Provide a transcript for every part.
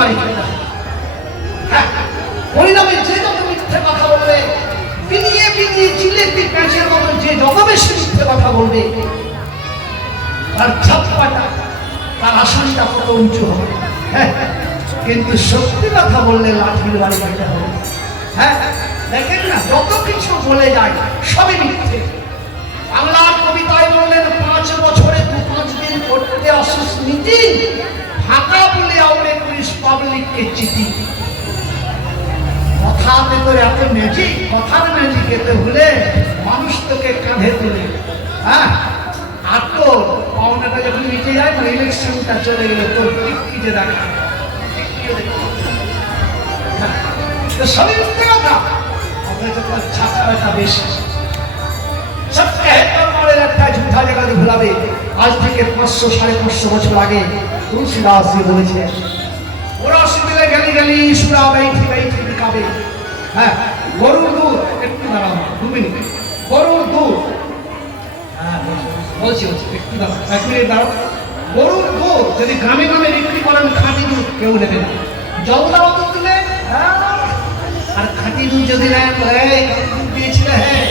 বাড়ি খেতে হবে। হ্যাঁ, পরিণামে যে যত মিথ্যে কথা বলবে, পিনিয়ে পিনিয়ে জিলেপি প্যাঁচের মতো যে যত বেশি মিথ্যে কথা বলবে, তার ছাপ্পাটা, তার আসনটা কত উঁচু হবে। হ্যাঁ, কিন্তু সত্যি কথা বললে লাঠির বাড়ি খেতে হবে। হ্যাঁ, দেখেন না, যত কিছু বলে যায় সবই মিথ্যে। বাংলার কবিতায় বললেন 5 বছরে 2-5 দিন করতে অসুস নীতি, ফাঁকা বলে আউড়ে করিস পাবলিককে চিঠি। কথা ভেতরে এত ম্যাজিক, কথার ম্যাজিক এতে ভুলে মানুষ তোকে কাঁধে তোলে। হ্যাঁ, আর তো পাওনাটা যখন মিটে যায় না, ইলেকশনটা চলে গেলে তোর টিকি যে দেখা সবই মিথ্যে কথা। অথচ তোর ছাত্রটা বেশি একটা ঝুঠা জায়গাতে ভুলাবে। আজ থেকে 500-550 বছর আগে তুলসীদাস বলেছে, ওরা শিবিরে গেলি গেলি সুরা বাইঠি বাইঠি বিকাবে। হ্যাঁ, গরুর দুধ, একটু দাঁড়াও 2 মিনিট, গরুর দুধ, হ্যাঁ বলছি একটু দাঁড়াও, 1 মিনিট দাঁড়াও। গরুর দুধ যদি গ্রামে গ্রামে বিক্রি করেন, খাঁটি দুধ কেউ নেবে না। জল দাও তো তুলে, আর খাঁটি দুধ যদি নেন, দুধ দিয়েছিলে, হ্যাঁ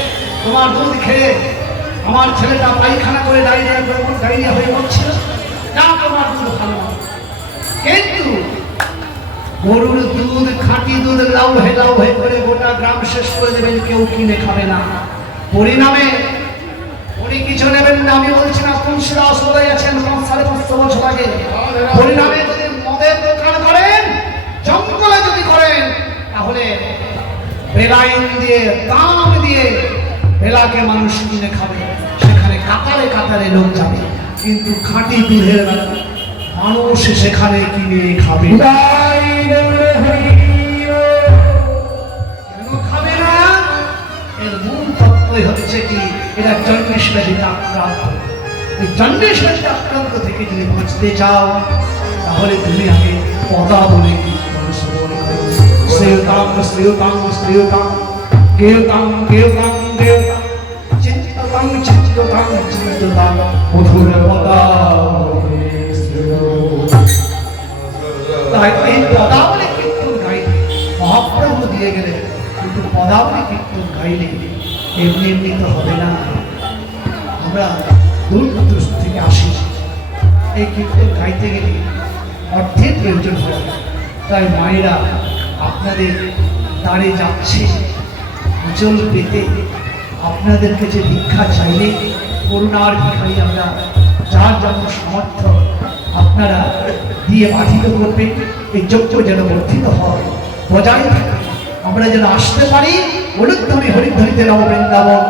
তোমার দুধ খেয়ে আমার ছেলেটা পায়খানা করে ডায়রিয়া হয়ে মরছিল, না তোমার দুধ ভালো। কিন্তু গরুর দুধ, খাঁটি দুধ লাউ হয়ে করে গোটা গ্রাম শেষ করে দেবেন, কেউ কিনে খাবে না। পরিণামে উনি কিছু নেবেন না, আমি বলছি না, তুলসীদাস বলে গেছেন 500-550 বছর আগে। পরিণামে যদি মদের দোকান করেন, জঙ্গলে যদি করেন, তাহলে বেলাইন দিয়ে, দাম দিয়ে বেলাকে মানুষ কিনে খাবে, সেখানে কাতারে কাতারে লোক যাবে। কিন্তু খাঁটি দুধের মানুষ সেখানে কিনে খাবে। কেন খাবে না? এর মূল তত্ত্বই হচ্ছে কি, এরা জন্ডিস ব্যাধিতে আক্রান্ত। এই জন্ডিস ব্যাধিতে আক্রান্ত থেকে যদি বাঁচতে চাও, তাহলে তুমি আগে পদাবলী কীর্তন শ্রবণ করো। শ্রেয়তাং শ্রেয়তাং শ্রেয়তাং, গেয়তাং গেয়তাং গেয়তাং, চিন্তিততাং চিন্তিততাং চিন্তিততাং, মধুর পদাবলী শ্রেয়। তাই এই পদাবলী কীর্তন গাইলে মহাপ্রভু দিয়ে গেলে, কিন্তু পদাবলী কীর্তন গাইলে এমনি এমনি তো হবে না। আমরা দূর দূর থেকে আসি, এই কীর্তন গাইতে গেলে অর্থের প্রয়োজন হয়। তাই মায়েরা আপনাদের দাঁড়ে যাচ্ছে আঁচল পেতে, আপনাদের কাছে ভিক্ষা চাইলে করুণার ভিখারি আমরা, যার যেমন সামর্থ্য আপনারা দিয়ে বাধিত করবেন। এই যজ্ঞ যেন বর্ধিত হয়, বজায় থাকে, আমরা যেন আসতে পারি হরিধ্বনি হরিধ্বনিতে নব বৃন্দাবন।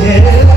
Yeah.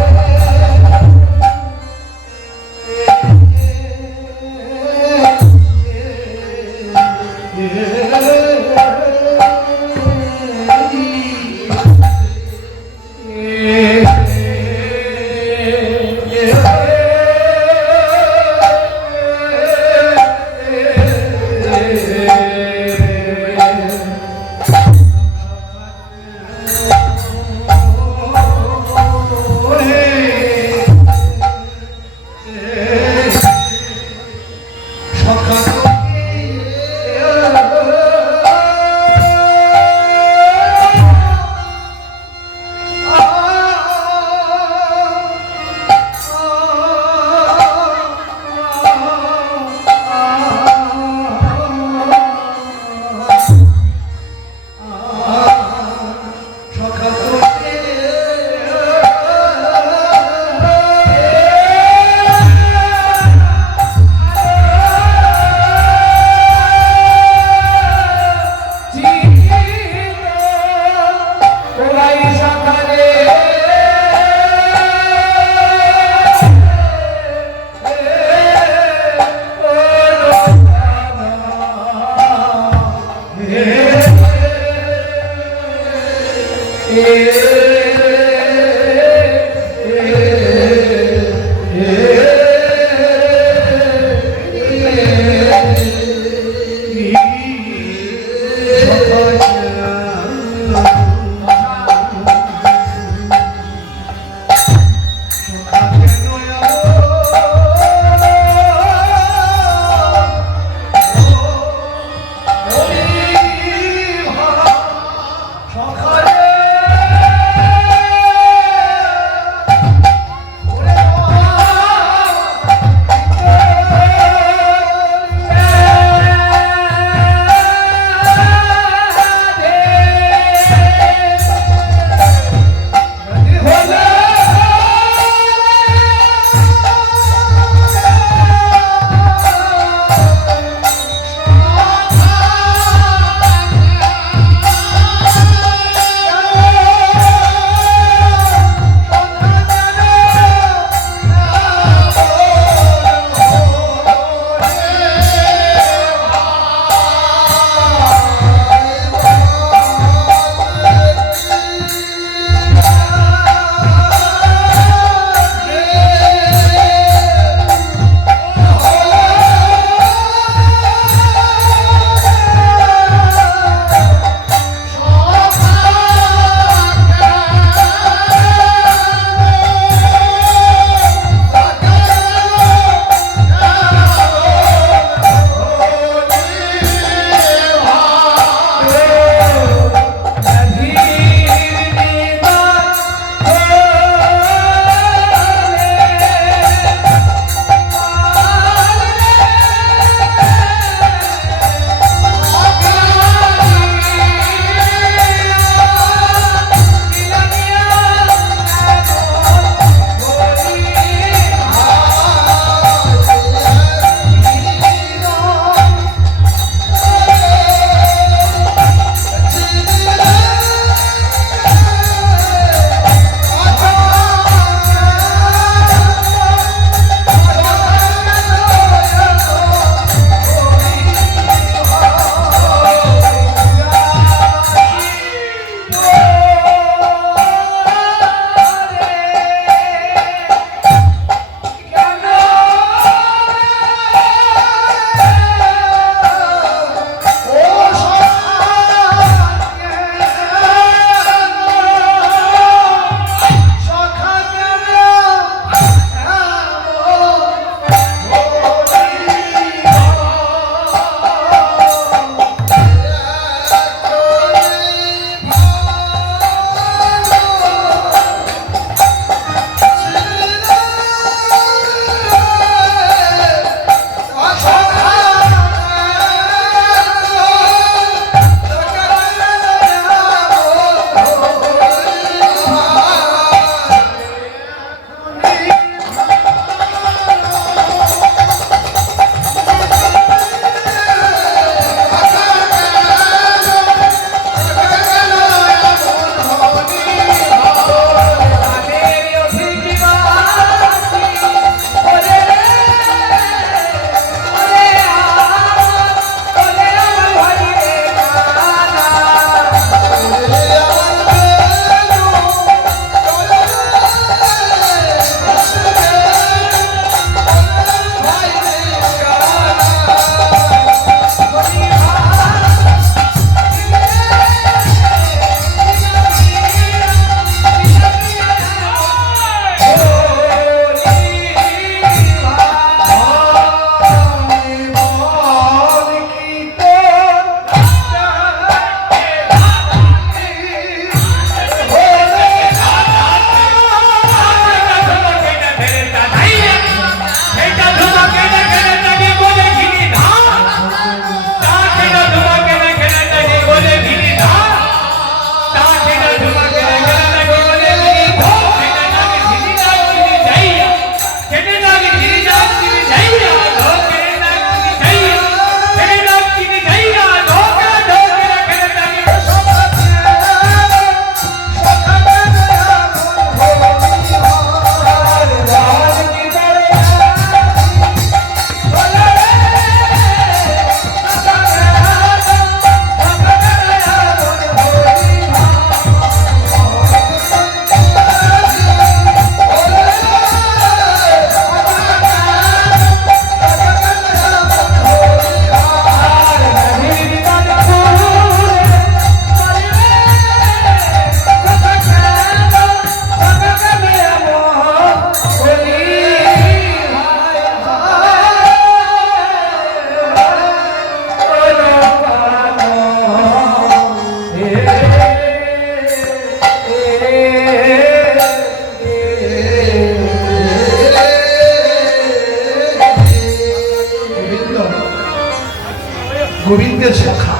সখা,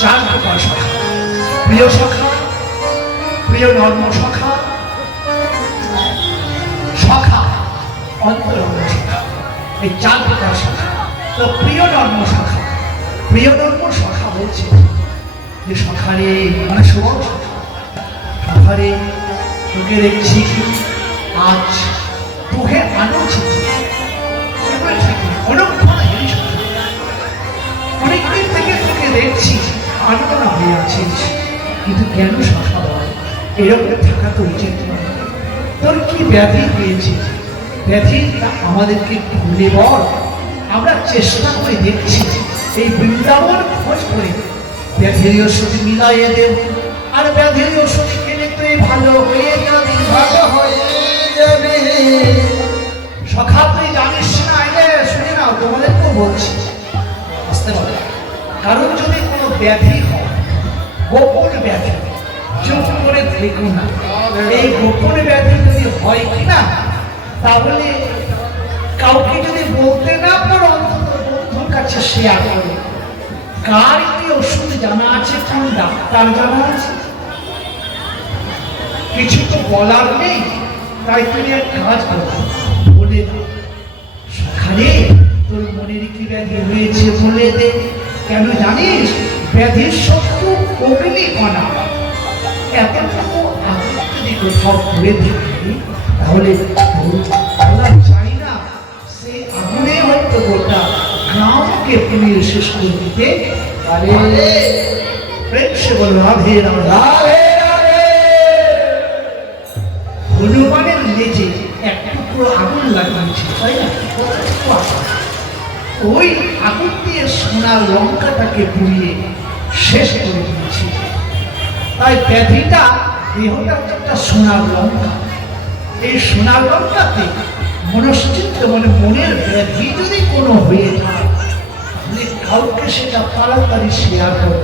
চার প্রকার সখা। প্রিয় সখা, প্রিয় নর্ম সখা, সখা অন্তরঙ্গ সখা, এই চার প্রকার সখা। তো প্রিয় নর্ম সখা, প্রিয় নর্ম সখা বলছে যে সখারে মানে শুভ সখারে, তোকে দেখছি আজ তোকে আলোচিত অনেকদিন থেকে তোকে দেখছি আলোচনা হয়ে আছিস, কিন্তু কেন সখা বল? এরকম থাকা তো উচিত নয়। তোর কি ব্যাধি হয়েছে? ব্যাধিটা আমাদেরকে খুলে বল, আমরা চেষ্টা করে দেখছি এই বৃন্দাবন খোঁজ করে ব্যাধির ওষুধ মিলাইয়ে দেব, আর ব্যাধির ওষুধ খেলে তুই ভালো হয়ে যাবি, ভালো হয়ে যাবি। সখা তুই জানিস না, এলে শুনে নাও, তোমাদেরকেও বলছি আসতে পারে। কারণ যদি কোনো ব্যাধি হয়, গোপন ব্যাধি, চুপ করে দেখো না, এই গোপন ব্যাধি যদি হয় কিনা, তাহলে কাউকে যদি বলতে না পারো অন্তত বন্ধুর কাছে শেয়ার করো। কার কি ওষুধ জানা আছে, কোন ডাক্তার জানা আছে? কিছু তো বলার নেই, তাই তুমি এক কাজ করো, বলে দাও সখারে তোর মনের কি ব্যাধি হয়েছে বলে দে। কেন জানিস? ব্যাধির শত্রু অগ্নিকণা, এতটুকু আগুন যদি কোথাও ঘুরে থাকি, তাহলে বলা চাই না সেই আগুনে হয়তো গোটা গ্রামকে পুড়িয়ে শেষ করে দিতে পারে। প্রেম সে বল রাধে রাধে। হনুমানের লেজে এক টুকরো আগুন লাগিয়েছে, তাই না? ওই আগুন দিয়ে সোনার লঙ্কাটাকে পুড়িয়ে শেষ করে দিয়েছে। তাই ব্যাধিটা দেহটা একটা সোনার লঙ্কা, এই সোনার লঙ্কাতে মনশ্চিত্ত মানে মনের ব্যাধি যদি কোনো হয়ে যায়, তাহলে কাউকে সেটা তাড়াতাড়ি শেয়ার করো।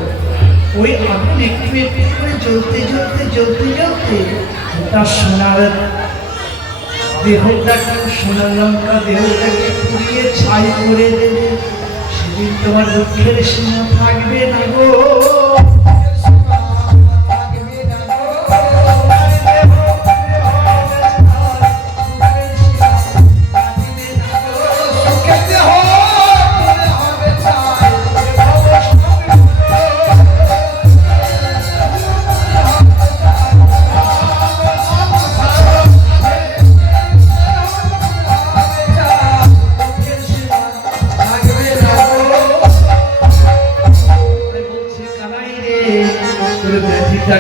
ওই আগুন একটু একটু করে জ্বলতে জ্বলতে জ্বলতে জ্বলতে ওটা সোনার দেহটাকে, সোনার লঙ্কা দেহটাকে পুড়িয়ে ছাই করে দেবে। সেদিন তোমার দুঃখের সীমা থাকবে না গো।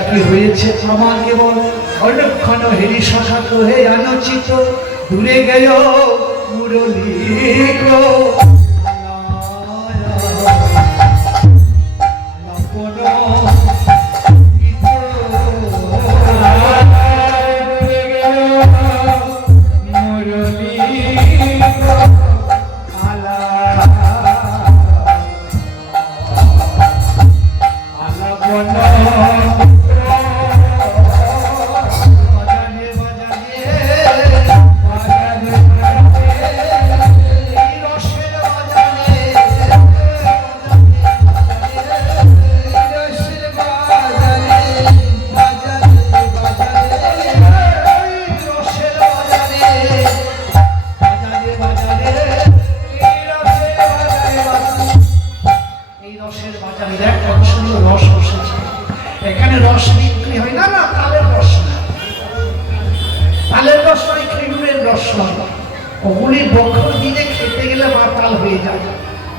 কি হয়েছে আমাকে বল। অলক্ষণ হেরি সখা তো হে আলোচিত, দূরে গেল মুরলী গো।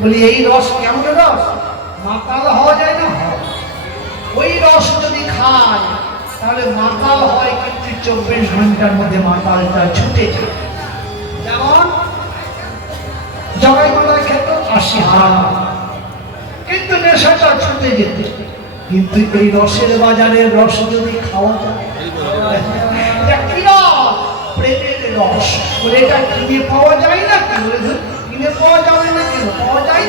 বলি এই রস কেমন রস? মাতাল হওয়া যায় না? ওই রস যদি খায় তাহলে মাতাল হয়, কিন্তু 24 ঘন্টার মধ্যে মাতালটা ছুটে যায়। যেমন জগাই মালা খেত 80 হারা, কিন্তু নেশাটা ছুটে যেত। কিন্তু এই রসের বাজারের রস যদি খাওয়া যায়, প্রেমের রস, এটা কিনে পাওয়া যায় না? কি বলে কিনে পাওয়া যাবে না? কেন পাওয়া যায়?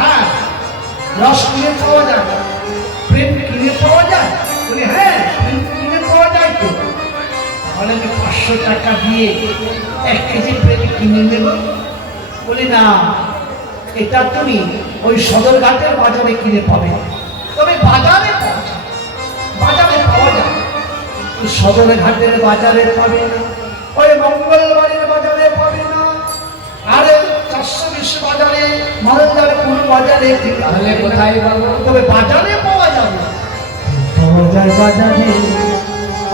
হ্যাঁ, রস কিনে পাওয়া যায়, প্রেম কিনে পাওয়া যায়। বলি হ্যাঁ, প্রেম কিনে পাওয়া যায়। তো তাহলে আমি 500 টাকা দিয়ে 1 কেজি প্রেম কিনে নেব? বলি না, এটা তুমি ওই সদরঘাটের বাজারে কিনে পাবে, তবে বাজারে পাওয়া যায়, বাজারে পাওয়া যায়, সদরঘাটের বাজারে পাবে না, ওই মঙ্গলবাড়ির বাজারে পাবে না, আরে 420 বাজারে, মালদার কোন বাজারে, তাহলে কোথায় পাবো? তবে বাজারে পাওয়া যাবে, পাওয়া যায় বাজারে।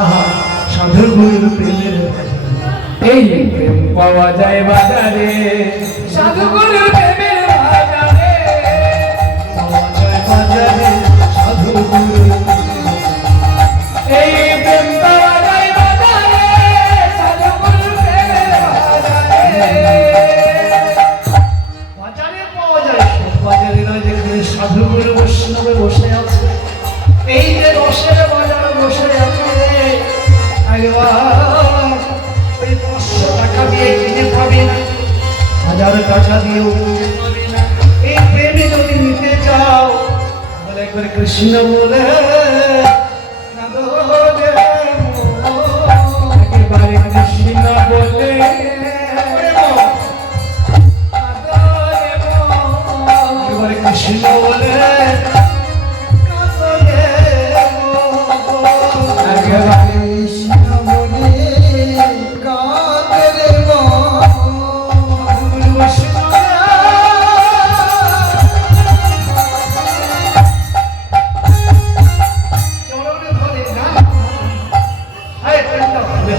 আহা, সাধু গুরুর প্রেমের বাজারে, এই প্রেম পাওয়া যায় বাজারে, সাধুগুরুর প্রেমের বাজারে, পাওয়া যায় বাজারে, সাধু গুরুর এই প্রেম পাওয়া যায় বাজারে, সাধুগুরুর প্রেমের বাজারে। বাজারে পাওয়া যায়, সব বাজারে নয়, যেখানে সাধু গুরু বৈষ্ণবে বসে আছে, এই যে রসের বাজারে বসে আছে, একবার ওই 500 টাকা দিয়ে কিনে পাবে না, 1000 টাকা দিয়েও কিনে পাবে না। এই প্রেমে যদি নিতে চাও তাহলে একবার কৃষ্ণ বলে নাদো রে মন, একেবারে কৃষ্ণ বলে ওরে মন, একেবারে কৃষ্ণ বলে কাঁদো রে মন। একেবারে কৃষ্ণ বলে কাঁদে রে মন।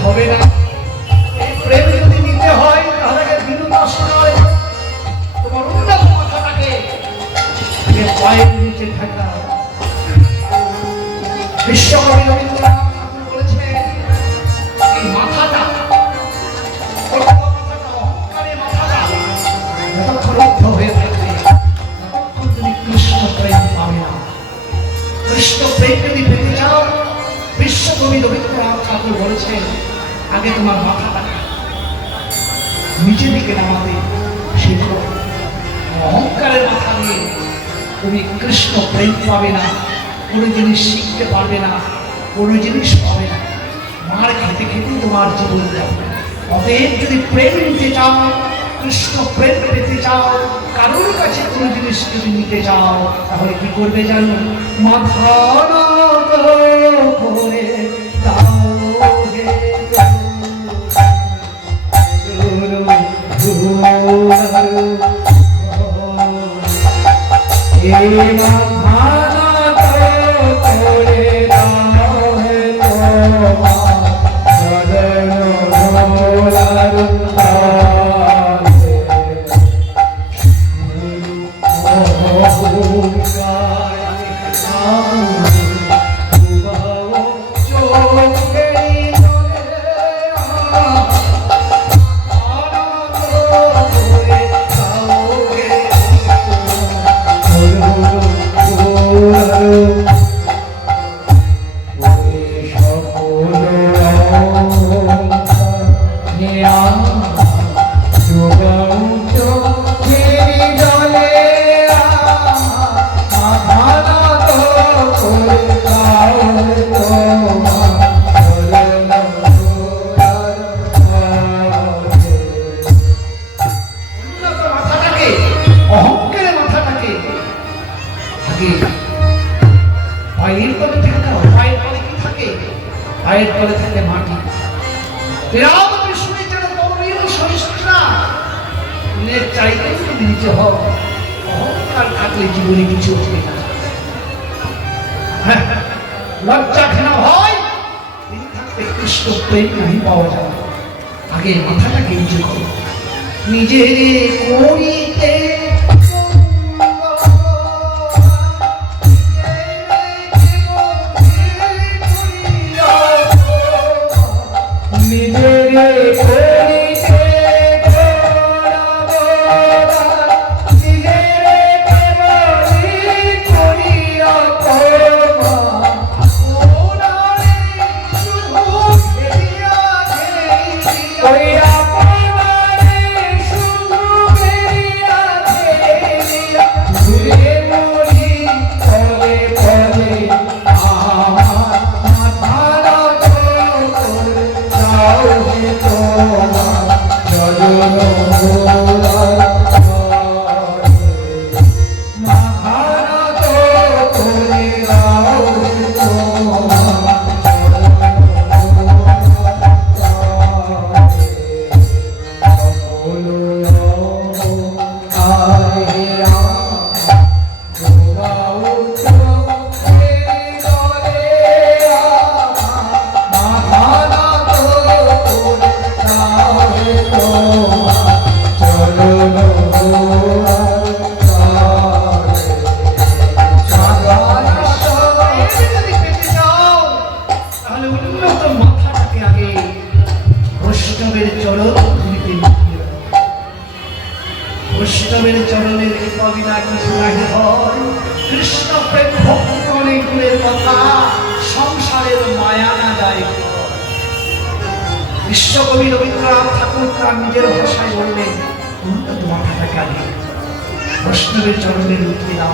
হবে না, এই প্রেম যদি নিতে হয় তাহলে বিনু দাস নয়, তোমার উন্নত মাথাটাকে পায়ের নিচে থাকা। বিশ্বকবি রবীন্দ্রনাথ ঠাকুর বলেছেন, এই মাথাটা, অহংকারের মাথাটা যতক্ষণ রুদ্ধ হয়ে থাকবে ততক্ষণ তুমি কৃষ্ণ প্রেম পাবে না। কৃষ্ণ প্রেম যদি পেতে চাও, বিশ্বকবি রবীন্দ্রনাথ ঠাকুর বলেছেন, আগে তোমার মাথাটা নিচে দিকে নামাতে শিখো। অহংকারের মাথা দিয়ে তুমি কৃষ্ণ প্রেম পাবে না, কোনো জিনিস শিখতে পারবে না, কোনো জিনিস পাবে না, মার খেতে খেতে তোমার জীবন যাবে। অতএব যদি প্রেম নিতে চাও, কৃষ্ণ প্রেম পেতে চাও, কারোর কাছে কোনো জিনিস যদি নিতে চাও, তাহলে কি করবে জানো? মাথা নত করে দাও হে পায়ের তলে থাকে মাটি। রামকৃষ্ণের যেন তরুণীর সহিষ্ণুতা, নের চাইতে তুমি নিচে হও। অহংকার থাকলে জীবনে কিছু হবে না। হ্যাঁ, লজ্জা ঘৃণা ভয় তিনি থাকতে কৃষ্ণ প্রেম নাহি পাওয়া যায়। আগে মাথাটাকে নিচু করো, নিজের করিতে বৈষ্ণবের চরণ ধুলিতে মিশিয়ে দাও। বৈষ্ণবের চরণের কবিতা কিছু লাগে হয় কৃষ্ণ প্রেম ভক্তি করে গুণের কথা সংসারের মায়া না যায়। বিশ্বকবি রবীন্দ্রনাথ ঠাকুর তার নিজের ভাষায় বললেন উন্নত মাথাটাকে আগে বৈষ্ণবের চরণে লুকিয়ে দাও,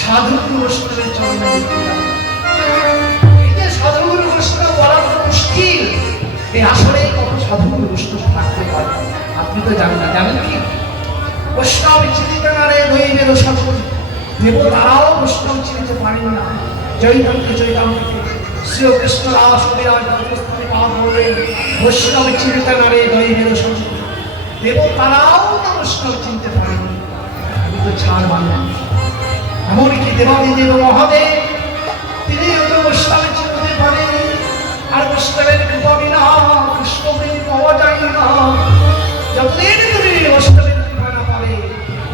সাধুগুরু বৈষ্ণবের চরণে লুকিয়ে দাও। এই যে সাধুগুরু বৈষ্ণব বলা তো মুশকিল, এই আসলে কত সাধুগুরু বৈষ্ণব থাকতে পারে আপনি তো জানেন না। জানেন কি বৈষ্ণব চিনিতে না রে দৈবের সাধু দেব তারাও বৈষ্ণব চিনিতে পারেন না। চৈতন্য চৈতন্যকে শ্রীকৃষ্ণ রাস বিরাজ দন্তস্থানে পাঠ করলেন বৈষ্ণব চিনিতে না রে দৈবের সাধু দেব তারাও না বৈষ্ণব চিনতে পারেনি। আমি তো ছাড় বাংলা এমনকি দেবাদিদেব মহাদেব তিনি তো বৈষ্ণবের চিনতে পারেনি। আর বৈষ্ণবের কৃপা বিনা কৃষ্ণপ্রেম পাওয়া যায় না। যতদিন তুমি বৈষ্ণবের কৃপা না পাবে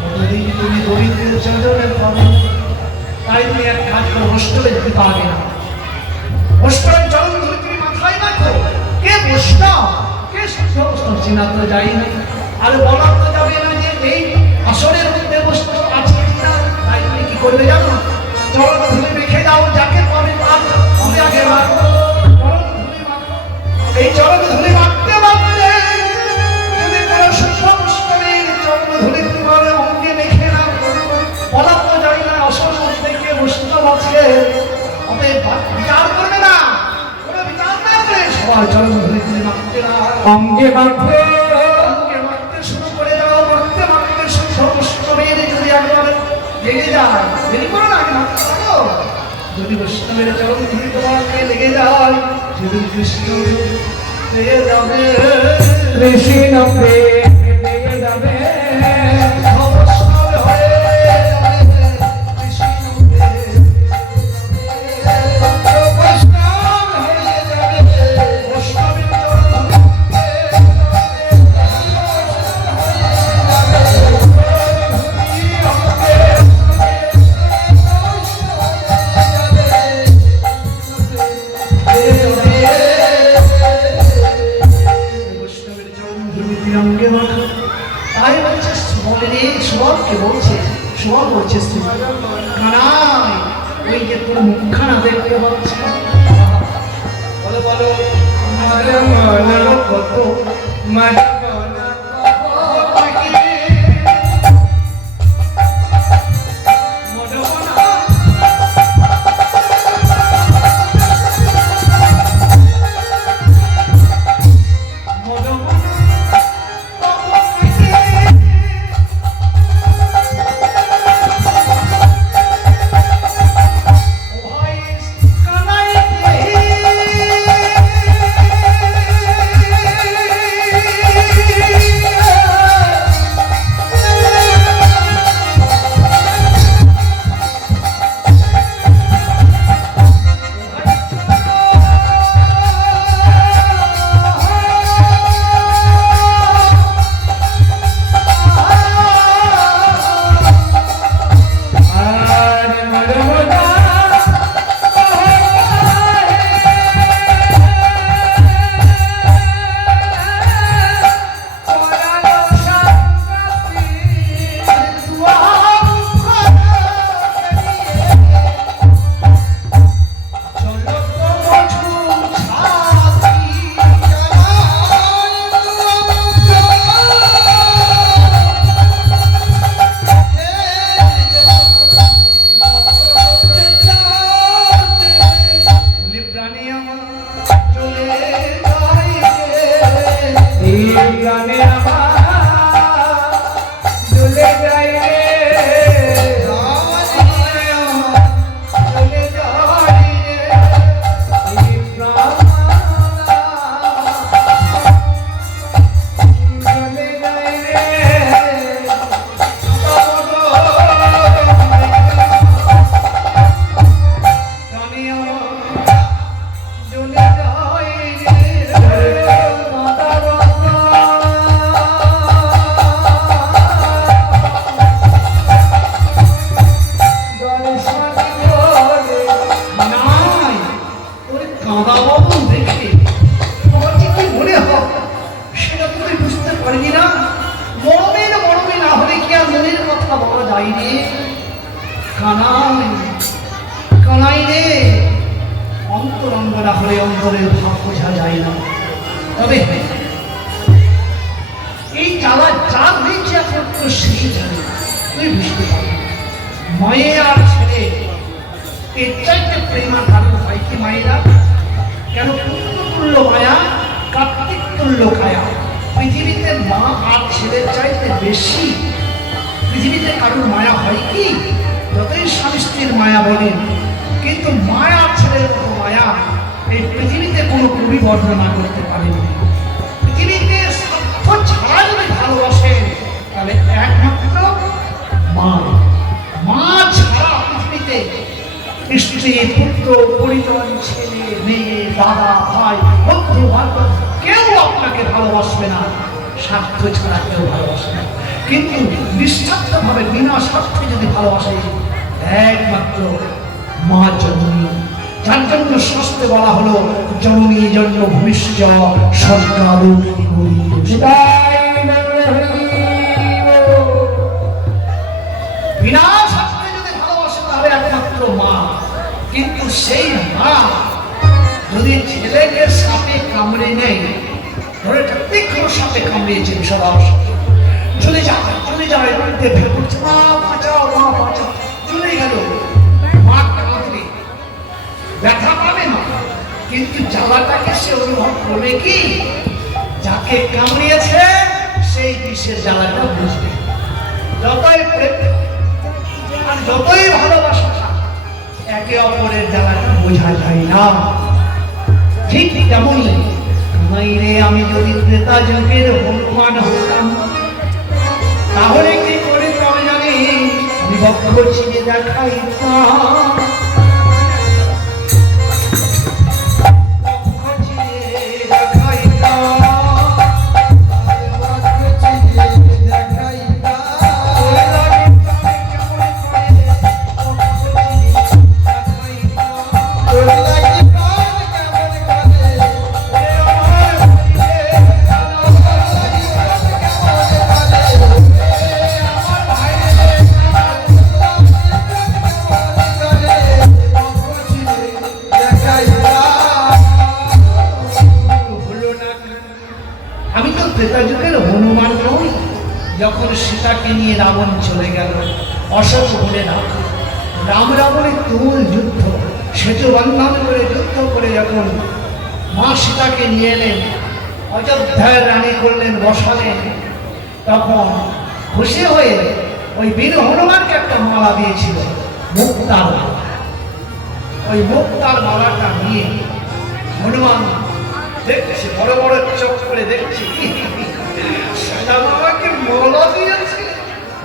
ততদিন তুমি গোবিন্দের চরণে পাবে। তাই তুমি এক কাজ করো, বৈষ্ণবের কৃপা আগে না, বৈষ্ণবের চরণ ধরে তুমি মাথায় রাখো কে বৈষ্ণব কে শুদ্ধ বৈষ্ণব চেনা তো যায় না। আর বলা তো যাবে না যে এই আসরের মধ্যে বৈষ্ণব আছে কিনা। তাই তুমি কি করবে জানো, চরণ ধরে রেখে যাও, যাকে পাবে তার তুমি আগে রাখো, চরণ ধরে রাখো। এই চরণ ধরে রাখতে রাখতে যদি কোনো শুদ্ধ বৈষ্ণবের চরণ ধরে তোমার অঙ্গে রেখে নাও, বলা তো যায় না আসর মধ্যে কে বৈষ্ণব আছে। অতএব বিচার করবে না, কোনো বিচার না করে সবার চরণ ধরে তুমি রাখতে না, অঙ্গে মাখে অঙ্গে মাখতে শুরু করে দাও। মাখতে মাখতে শুদ্ধ বৈষ্ণবের যদি একবার লেগে যায়, দেরি করো না, আগে মাখতে থাকো। যদি বৈষ্ণবের চরণ ধরে তোমাকে লেগে যায় সেদিন কৃষ্ণ পেয়ে যাবে। কৃষ্ণ প্রেম পেয়ে যাবে। বৈষ্ণব হয়ে যাবে, কৃষ্ণ পেয়ে বৈষ্ণব হয়ে যাবে। বৈষ্ণবের চরণ ধরে বৈষ্ণবের চরণ ধুলিতে অঙ্গে মাখা। তাই বলছে সুবলকে বলছে, সুবল বলছে স্ত্রী কানাই ওই যে তোর মুখখানা দেখতে পাচ্ছে। বলো বলো মনে মনে কত মনে কানাই তবে এই জ্বালা যা হয়েছে একমাত্র সেই জানে, তুই বুঝতে পারবি। মায়ে আর ছেলে এর চাইতে প্রেমাধারণ হয় কি মায়েরা? কেন? পুত্রতুল্য মায়া, কার্তিক তুল্য কায়া। পৃথিবীতে মা আর ছেলের চাইতে বেশি পৃথিবীতে কারোর মায়া হয় কি? যতই স্বামী স্ত্রীর মায়া বলেন, কিন্তু মায়া আর ছেলের মতো মায়া এই পৃথিবীতে কোনো কবি বর্ণনা করতে পারেন। পৃথিবীতে স্বার্থ ছাড়া যদি ভালোবাসেন তাহলে একমাত্র মা। মা ছাড়া পৃথিবীতে স্ত্রী, পুত্র, পরিজন, ছেলে, মেয়ে, দাদা, ভাই, বন্ধু, বান্ধব কেউ আপনাকে ভালোবাসবে না। স্বার্থ ছাড়া কেউ ভালোবাসে না। কিন্তু নিঃস্বার্থভাবে বিনা স্বার্থে যদি ভালোবাসে একমাত্র মা জননী, যার জন্য শাস্ত্রে বলা হলো জননী জন্ম ভবিষ্য সরকার বিনা স্বার্থে যদি ভালোবাসে তাহলে একমাত্র মা। কিন্তু সেই মা যদি ছেলেকে সাপে কামড়ে নেয়, ধরে তীক্ষ্ণ সাপে কামড়িয়েছে চলে যায় করছে মা বাঁচাও, মা বাঁচাও, চলে গেল। মা কাঁদবে, ব্যথা পাবে না, কিন্তু জ্বালাটাকে সে অনুভব করবে কি? যাকে কামড়িয়েছে সেই বিষের জ্বালাটা বুঝবে। যতই প্রেম আর যতই ভালোবাসা একে অপরের জ্বালাটা বোঝা যায় না। ঠিক তেমনই মাইরে আমি যদি ত্রেতা যুগের হনুমান হতাম তাহলে কি করে তবে জানি বিভক্ষ চিনে দেখাইতাম। যখন সীতাকে নিয়ে রাবণ চলে গেল অশোক বলে রাম রাবণের তুমুল যুদ্ধ, সেতু বন্ধন করে যুদ্ধ করে যখন মা সীতাকে নিয়ে এলেন, অযোধ্যায় রানী করলেন, বসালেন, তখন খুশি হয়ে ওই বীর হনুমানকে একটা মালা দিয়েছিল, মুক্তার মালা। ওই মুক্তার মালাটা নিয়ে হনুমান দেখছে, বড় বড় চোখ করে দেখছে, আমাকে মালা দিয়েছে।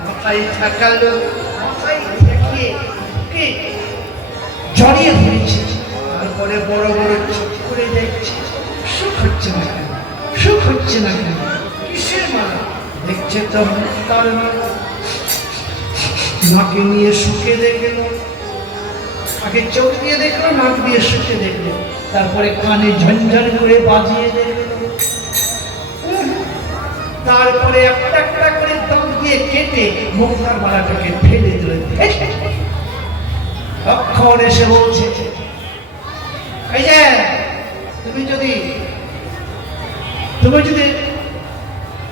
মাথায় ঠেকালো, মাথায় ঠেকিয়ে জড়িয়ে ধরেছে। তারপরে বড় বড় চোখ করে দেখছে, সুখ হচ্ছে না কেন, সুখ হচ্ছে না কেন, কিসের মালা? দেখছে তো মুক্তার মালা। নাকে নিয়ে শুকে দেখলো, আগে চোখ দিয়ে দেখলো, নাক দিয়ে শুকে দেখলো, তারপরে কানে ঝনঝন করে বাজিয়ে দেখলো, তারপরে একটা একটা করে দাঁত দিয়ে কেটে মুক্তার মালাটাকে ফেলে দিল। তখন এসে বলছে, এই যে তুমি যদি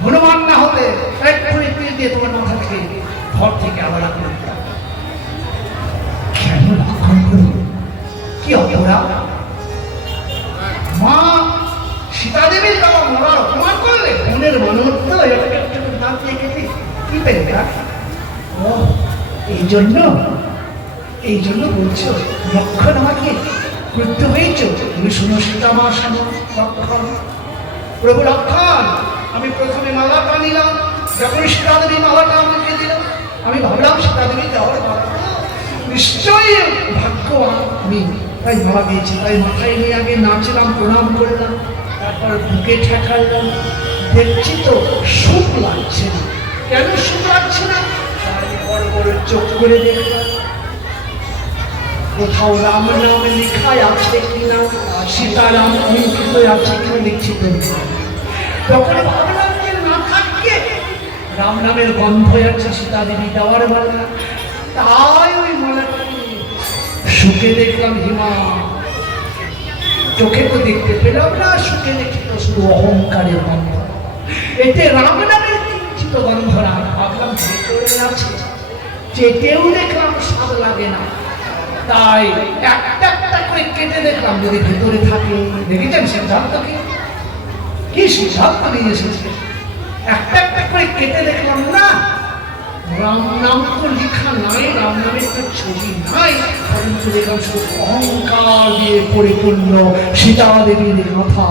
হনুমান না হতে এক্ষুনি তুই দিয়ে তোমার মাথা থেকে ঘর থেকে আবার রাখলে। কেন লক্ষণ করবো? কি অপরাধ? মা সীতা দেবীর বাবা মরার অপমান করলে মনের মনোত্ব একটা দাঁত দিয়ে কেটে কি পেলে? ও এই জন্য বলছো লক্ষণ আমাকে ক্রুদ্ধ হয়েছ? তুমি শুনো সীতা মা, শোনো লক্ষণ। প্রভু লক্ষণ, আমি প্রথমে মালাটা নিলাম, যখন সীতা দেবী মালাটা আমাকে দিলাম, আমি ভাবলাম সীতা দেবী দেওয়ার মালা নিশ্চয়ই ভাগ্যবান আমি, তাই মালা দিয়েছি। তাই মাথায় নিয়ে আগে নাচলাম, প্রণাম করলাম, তারপর বুকে ঠেকালাম। দেখছি তো সুখ লাগছে না। কেন সুখ লাগছে না? বড় বড় চোখ করে দেখলাম, কোথাও রাম নাম লেখায় আছে কিনা, সীতারাম অঙ্কিত আছে কিনা লিখিত। তখন ভাবলাম যে না থাকে রাম নামের গন্ধ আছে, সীতা দেবী দেওয়ার মালা। তাই ওই মালাটা সুখে দেখলাম হিমা চোখে তো দেখতে পেলাম না, সুখে দেখি তো শুধু অহংকারের গন্ধ। এতে রাম নামের কিঞ্চিত গন্ধ না, ভাবলাম ভেতরে আছে, চেটেও দেখলাম স্বাদ লাগে না, তাই একটা একটা করে কেটে দেখলাম যদি ভেতরে থাকে। দেখেছেন সিদ্ধান্ত কি সিদ্ধান্ত নিয়ে এসেছে, একটা একটা করে কেটে দেখলাম না, রাম নাম তো লেখা নাই, রাম নামের তো ছবি নাই, কিন্তু দেখলাম শুধু অহংকার দিয়ে পরিপূর্ণ সীতা দেবীর কথা।